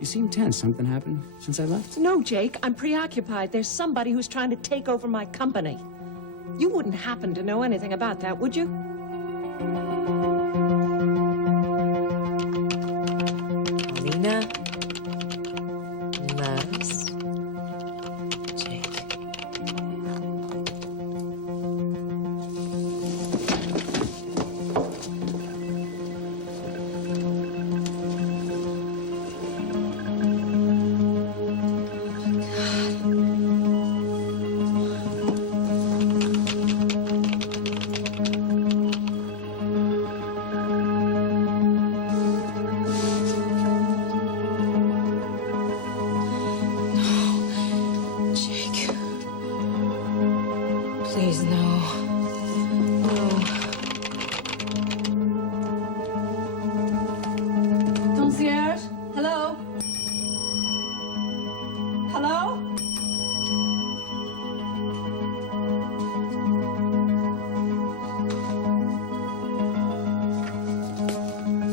You seem tense. Something happened since I left? No, Jake, I'm preoccupied. There's somebody who's trying to take over my company. You wouldn't happen to know anything about that, would you? Paulina, loves Jake. Please, no. No. Concierge? Hello? Hello?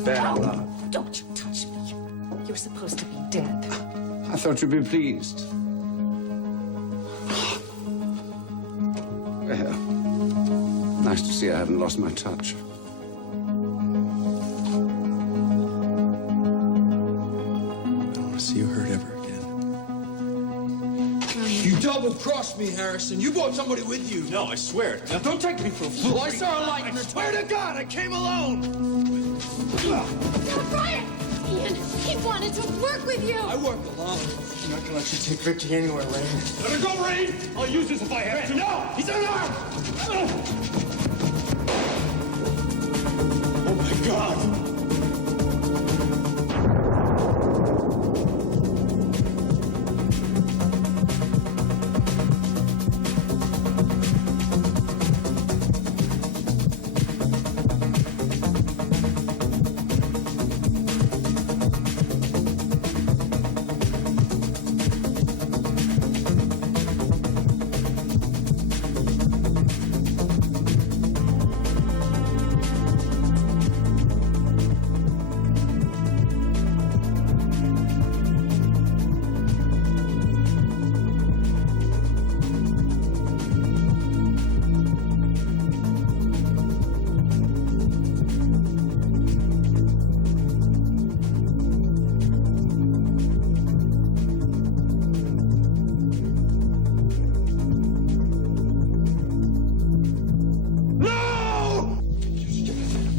Bella. Don't you touch me. You're supposed to be dead. I thought you'd be pleased. Well, nice to see I haven't lost my touch. I don't want to see you hurt ever again. You double-crossed me, Harrison. You brought somebody with you. No, I swear. Now, don't take me for a fool. Well, I saw a light in her. Swear to God, I came alone. Brian! Ian, he wanted to work with you! I work alone. I'm not gonna let you take Vicky anywhere, Rain. Let her go, Rain! I'll use this if I have to. No! He's unarmed! Oh, my God!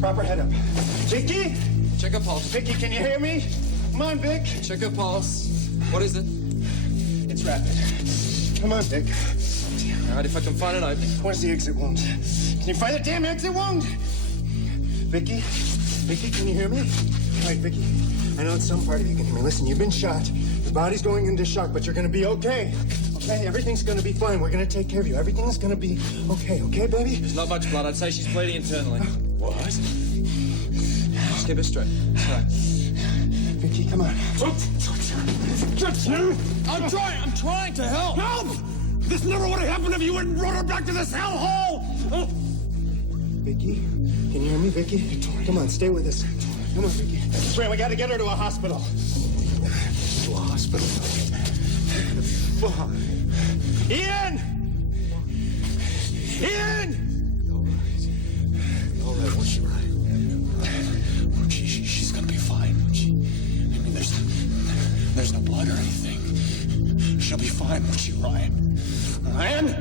Proper head up. Vicky? Check her pulse. Vicky, can you hear me? Come on, Vic. Check her pulse. What is it? It's rapid. Come on, Vic. All right, if I can find an opening. Where's the exit wound? Can you find the damn exit wound? Vicky? Vicky, can you hear me? All right, Vicky. I know it's some part of you can hear me. Listen, you've been shot. Your body's going into shock, but you're gonna be okay. Okay? Everything's gonna be fine. We're gonna take care of you. Everything's gonna be okay. Okay, baby? There's not much blood. I'd say she's bleeding internally. What? Just keep her straight. Right. Vicky, come on. I'm trying to help! Help! This never would have happened if you hadn't brought her back to this hellhole! Vicky, can you hear me, Vicky? Come on, stay with us. Come on, Vicky. Ray, we gotta get her to a hospital. To a hospital? Ian! Ian! All right, won't she, Ryan? She's gonna be fine, won't she? I mean, there's no blood or anything. She'll be fine, won't she, Ryan? Ryan?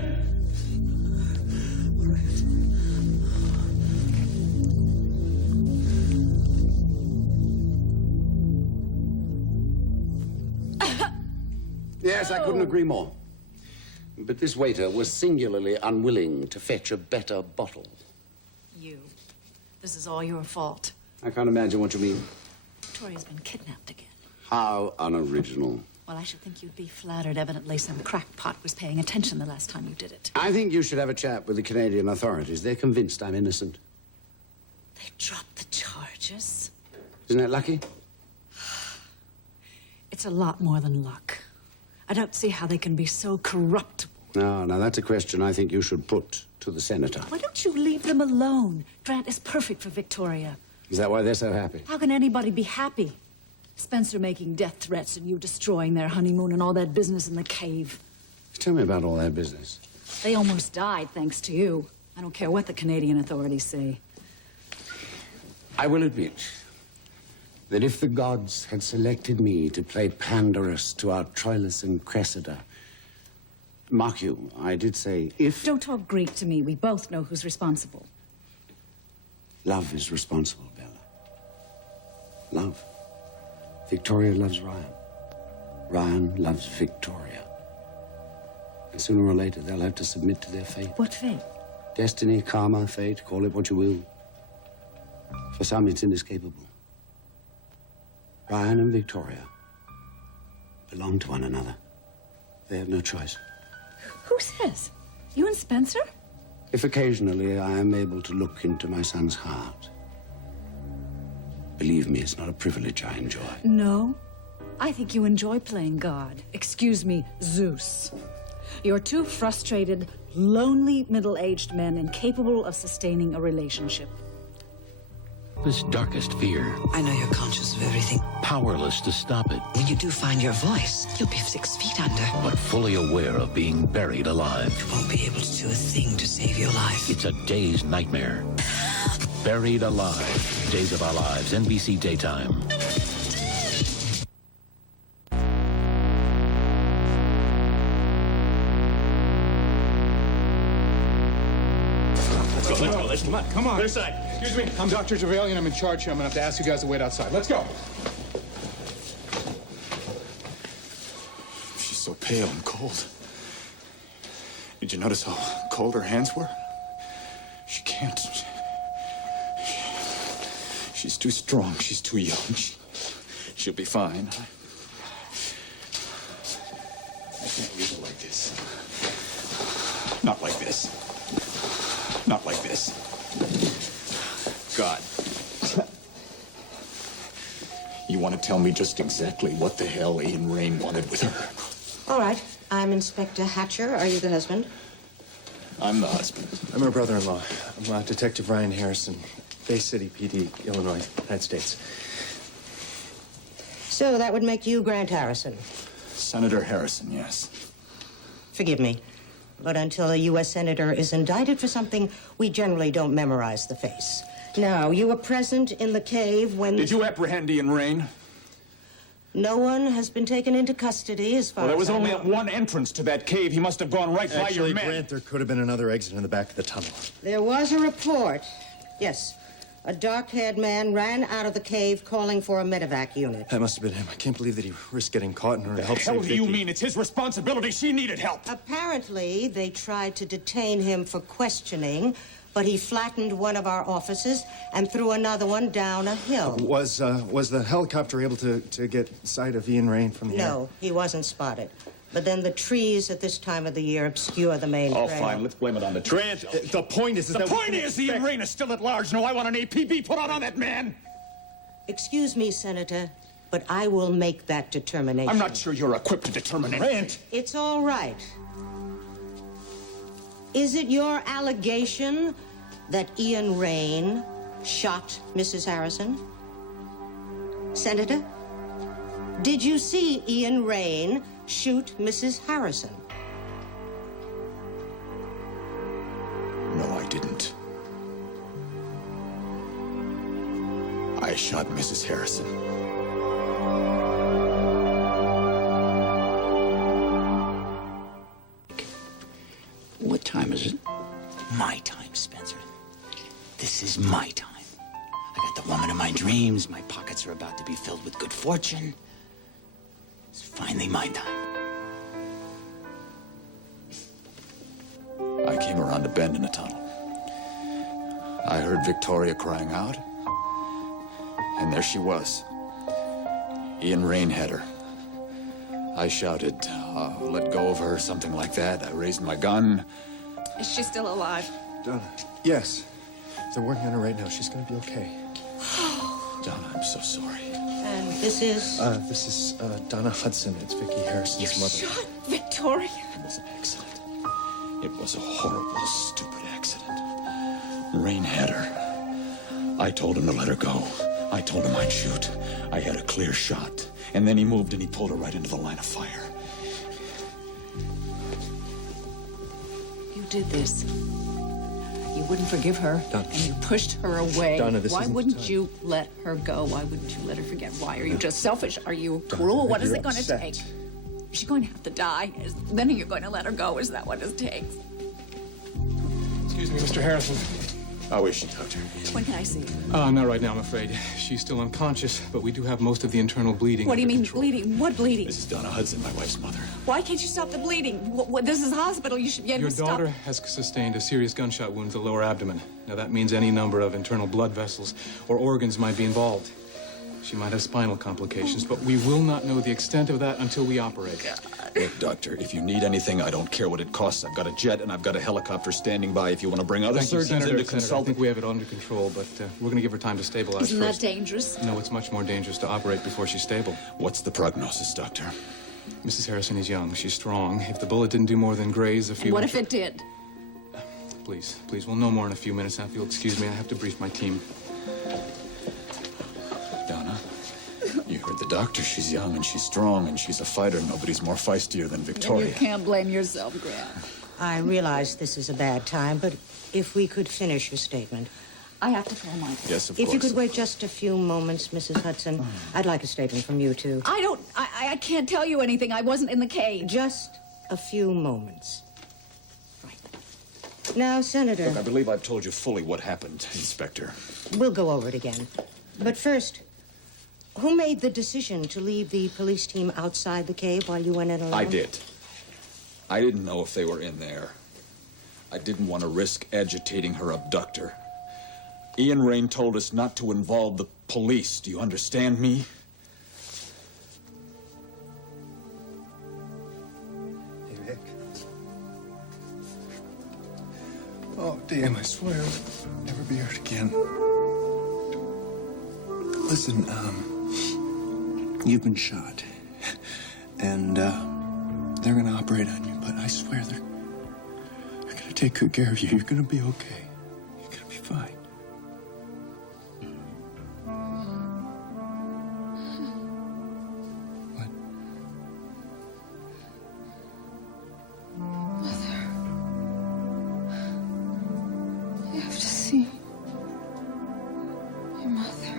Yes, I couldn't agree more. But this waiter was singularly unwilling to fetch a better bottle. You. This is all your fault. I can't imagine what you mean. Victoria's been kidnapped again. How unoriginal. Well, I should think you'd be flattered. Evidently, some crackpot was paying attention the last time you did it. I think you should have a chat with the Canadian authorities. They're convinced I'm innocent. They dropped the charges. Isn't that lucky? It's a lot more than luck. I don't see how they can be so corruptible. No, now that's a question I think you should put to the senator. Why don't you leave them alone? Grant is perfect for Victoria. Is that why they're so happy? How can anybody be happy? Spencer making death threats and you destroying their honeymoon and all that business in the cave. Tell me about all that business. They almost died thanks to you. I don't care what the Canadian authorities say. I will admit that if the gods had selected me to play Pandarus to our Troilus and Cressida, mark you, I did say if... Don't talk Greek to me. We both know who's responsible. Love is responsible, Bella. Love. Victoria loves Ryan. Ryan loves Victoria. And sooner or later, they'll have to submit to their fate. What fate? Destiny, karma, fate, call it what you will. For some, it's inescapable. Ryan and Victoria belong to one another. They have no choice. Who says? You and Spencer? If occasionally I am able to look into my son's heart, believe me, it's not a privilege I enjoy. No. I think you enjoy playing God. Excuse me, Zeus. You're two frustrated, lonely, middle-aged men incapable of sustaining a relationship. This darkest fear, I know you're conscious of everything. powerless to stop it, When you do find your voice, you'll be 6 feet under. but fully aware of being buried alive. You won't be able to do a thing to save your life. It's a day's nightmare. Buried Alive. Days of Our Lives, NBC Daytime. Come on. Other side. Excuse me. I'm Dr. Trevelyan. I'm in charge here. I'm going to have to ask you guys to wait outside. Let's go. She's so pale and cold. Did you notice how cold her hands were? She can't. She's too strong. She's too young. She'll be fine. I can't leave her like this. Not like this. Not like this. God. You want to tell me just exactly what the hell Ian Rain wanted with her? All right. I'm Inspector Hatcher. Are you the husband? I'm the husband. I'm her brother-in-law. I'm Detective Ryan Harrison, Bay City PD, Illinois, United States. So that would make you Grant Harrison. Senator Harrison, yes. Forgive me, but until a U.S. Senator is indicted for something, we generally don't memorize the face. Now, you were present in the cave when... Did you apprehend Ian Rain? No one has been taken into custody as far Well, there was as I only know. one entrance to that cave. He must have gone right by your Actually, men. Grant, there could have been another exit in the back of the tunnel. There was a report. Yes. A dark-haired man ran out of the cave calling for a medevac unit. That must have been him. I can't believe that he risked getting caught in order to help Hell save do you Vicky. mean? It's his responsibility. She needed help. Apparently, they tried to detain him for questioning, but he flattened one of our officers and threw another one down a hill. Was the helicopter able to get sight of Ian Rain from the air? No, he wasn't spotted. But then the trees at this time of the year obscure the main Oh, trail. fine. Let's blame it on the tree. Grant, the point is The that we point can is Ian expect- Rain is still at large. No, I want an APB put on that man. Excuse me, Senator, but I will make that determination. I'm not sure you're equipped to determine anything. Grant! It's all right. Is it your allegation that Ian Rain shot Mrs. Harrison? Senator, did you see Ian Rain shoot Mrs. Harrison? No, I didn't. I shot Mrs. Harrison. What time is it? My time, Spencer. This is my time. I got the woman of my dreams. My pockets are about to be filled with good fortune. It's finally my time. I came around a bend in a tunnel. I heard Victoria crying out, and there she was. Ian Rain had her. I shouted, let go of her, something like that. I raised my gun. Is she still alive? Donna. Yes. They're working on her right now. She's going to be okay. Donna, I'm so sorry. And this is... This is Donna Hudson. It's Vicky Harrison's mother. Shot Victoria. It was an accident. It was a horrible, stupid accident. Rain had her. I told him to let her go. I told him I'd shoot. I had a clear shot. And then he moved and he pulled her right into the line of fire. You did this. You wouldn't forgive her, Donna. and you pushed her away. Donna, this Why isn't the wouldn't time. you let her go? Why wouldn't you let her forget? Why are you just selfish? Are you cruel? What is you're it going to upset. take? Is she going to have to die? Then you're going to let her go? Is that what it takes? Excuse me, Mr. Harrison. How is she, Doctor? When can I see you? Not right now, I'm afraid. She's still unconscious, but we do have most of the internal bleeding. What do you under mean control. bleeding? What bleeding? This is Donna Hudson, my wife's mother. Why can't you stop the bleeding? This is a hospital. You should be able Your to stop. daughter has sustained a serious gunshot wound to the lower abdomen. Now, that means any number of internal blood vessels or organs might be involved. She might have spinal complications, but we will not know the extent of that until we operate. Look, Doctor, if you need anything, I don't care what it costs. I've got a jet and I've got a helicopter standing by if you want to bring other Thank you, surgeons Senator. in to Senator, I consult. think we have it under control, but we're going to give her time to stabilize Isn't that first. dangerous? No, it's much more dangerous to operate before she's stable. What's the prognosis, Doctor? Mrs. Harrison is young. She's strong. If the bullet didn't do more than graze a few... What if it did? Please, we'll know more in a few minutes. Now, if you'll excuse me, I have to brief my team. Donna, you heard the doctor. She's young and she's strong and she's a fighter. Nobody's more feistier than Victoria. You can't blame yourself, Grant. I realize this is a bad time, but if we could finish your statement. I have to call Mike. Yes, of If course. you could wait just a few moments, Mrs. Hudson, I'd like a statement from you, too. I can't tell you anything. I wasn't in the cage. Just a few moments. Right. Now, Senator, Look, I believe I've told you fully what happened, Inspector. we'll go over it again. But first, who made the decision to leave the police team outside the cave while you went in alone? I did. I didn't know if they were in there. I didn't want to risk agitating her abductor. Ian Rain told us not to involve the police. Do you understand me? Hey, Vic. Oh, damn, I swear I'll never be hurt again. Listen, you've been shot. And, they're gonna operate on you, but I swear they're gonna take good care of you. You're gonna be okay. You're gonna be fine. What? You have to see my mother.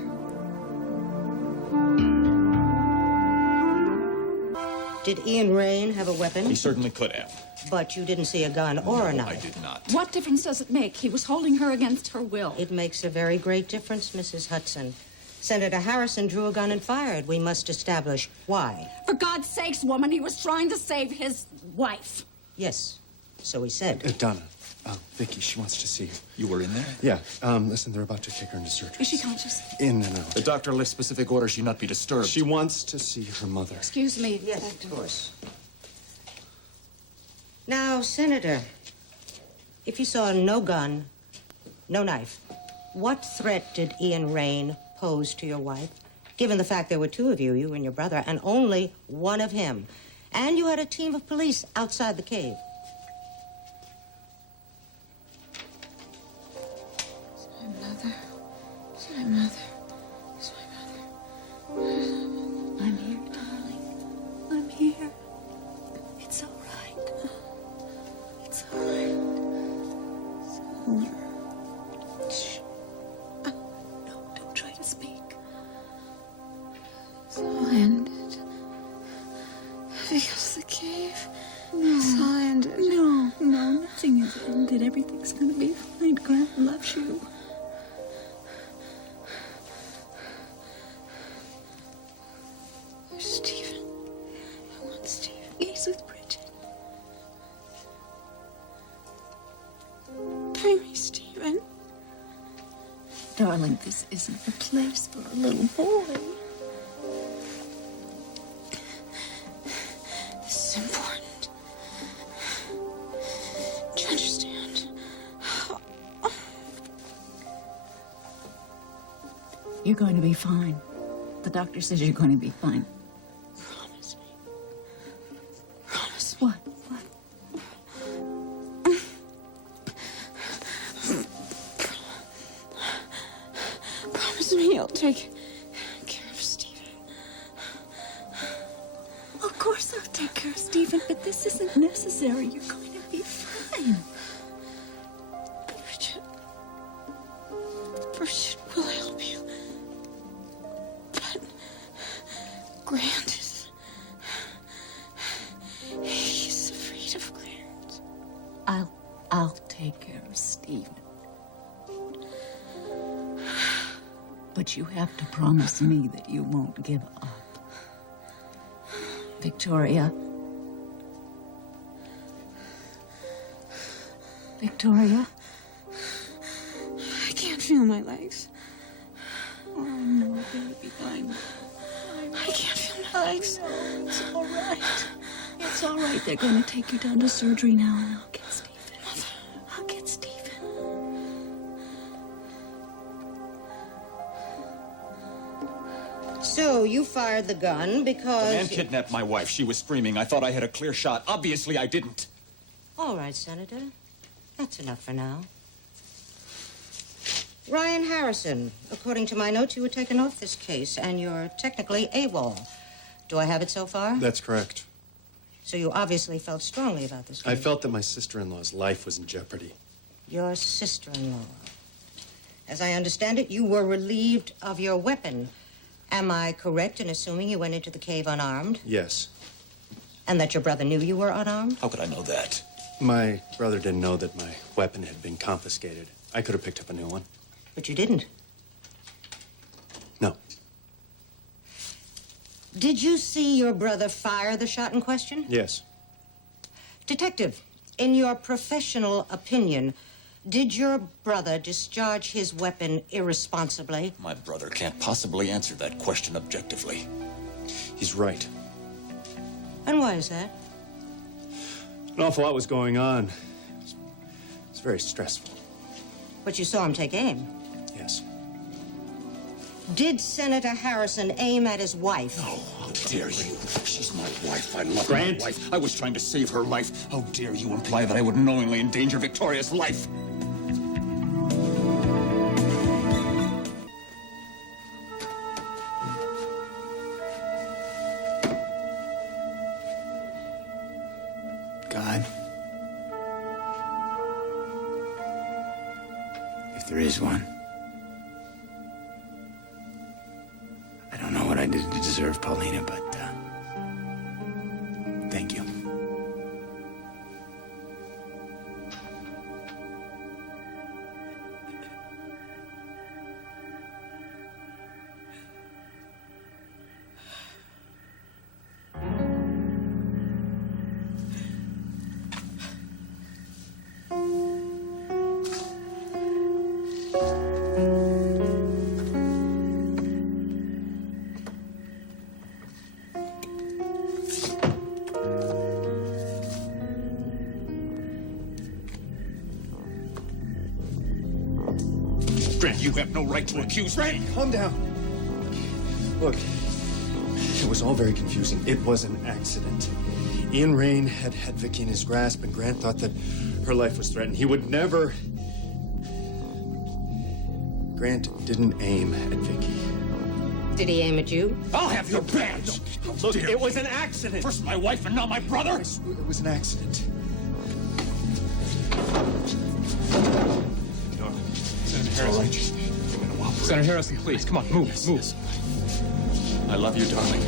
Did Ian Rain have a weapon? He certainly could have. But you didn't see a gun or a No, knife. I did not. What difference does it make? He was holding her against her will. It makes a very great difference, Mrs. Hudson. Senator Harrison drew a gun and fired. We must establish why. For God's sakes, woman, he was trying to save his wife. Yes, so he said. Donna, Vicky, she wants to see you. You were in there? Yeah, listen, they're about to take her into surgery. Is she conscious? In and out. The doctor left specific orders she not be disturbed. She wants to see her mother. Excuse me. Yes, of course. Now, Senator, if you saw no gun, no knife, what threat did Ian Rain pose to your wife? Given the fact there were two of you, you and your brother, and only one of him. And you had a team of police outside the cave. It's my mother. It's my mother. It's my mother. I'm here, darling. I'm here. It's all right. It's all right. Shh. No, don't try to speak. It's all ended. Because the cave. It's all ended. No, nothing has ended. Everything's gonna be fine. Grant loves you. Where's Stephen? I want Stephen. He's with Bridget. Bring me Stephen. Darling, this isn't the place for a little boy. This is important. Do you understand? You're going to be fine. The doctor says you're going to be fine. Promise me. Promise me. What? Promise me you'll take take care of Stephen, but this isn't necessary. You're going to be fine. Bridget will help you. But Grant is... He's afraid of Clarence. I'll take care of Stephen. But you have to promise me that you won't give up. Victoria. Victoria? I can't feel my legs. Oh, no, baby, I know. I can't feel my legs. No, it's all right. It's all right. They're going to take you down to surgery now, and I'll get Stephen. I'll get Stephen. So, you fired the gun because... The man kidnapped my wife. She was screaming. I thought I had a clear shot. Obviously, I didn't. All right, Senator. That's enough for now. Ryan Harrison, according to my notes, you were taken off this case, and you're technically AWOL. Do I have it so far? That's correct. So you obviously felt strongly about this case. I felt that my sister-in-law's life was in jeopardy. Your sister-in-law. As I understand it, you were relieved of your weapon. Am I correct in assuming you went into the cave unarmed? Yes. And that your brother knew you were unarmed? How could I know that? My brother didn't know that my weapon had been confiscated. I could have picked up a new one. But you didn't. No. Did you see your brother fire the shot in question? Yes. Detective, in your professional opinion, did your brother discharge his weapon irresponsibly? My brother can't possibly answer that question objectively. He's right. And why is that? An awful lot was going on. It's very stressful. But you saw him take aim. Yes. Did Senator Harrison aim at his wife? No, how dare you? She's my wife. I love Grant. my wife. I was trying to save her life. How dare you imply that I would knowingly endanger Victoria's life? God. If there is one. I don't know what I did to deserve Paulina, but, thank you. Grant, you have no right to accuse me. Calm down. Look, it was all very confusing. It was an accident. Ian Rain had Vicky in his grasp, and Grant thought that her life was threatened. He would never... Grant didn't aim at Vicky. Did he aim at you? I'll have your badge. Look, it was an accident. First my wife and now my brother. I swear it was an accident. Senator Harrison. Senator Harrison, please, come on, move, move. I love you, darling.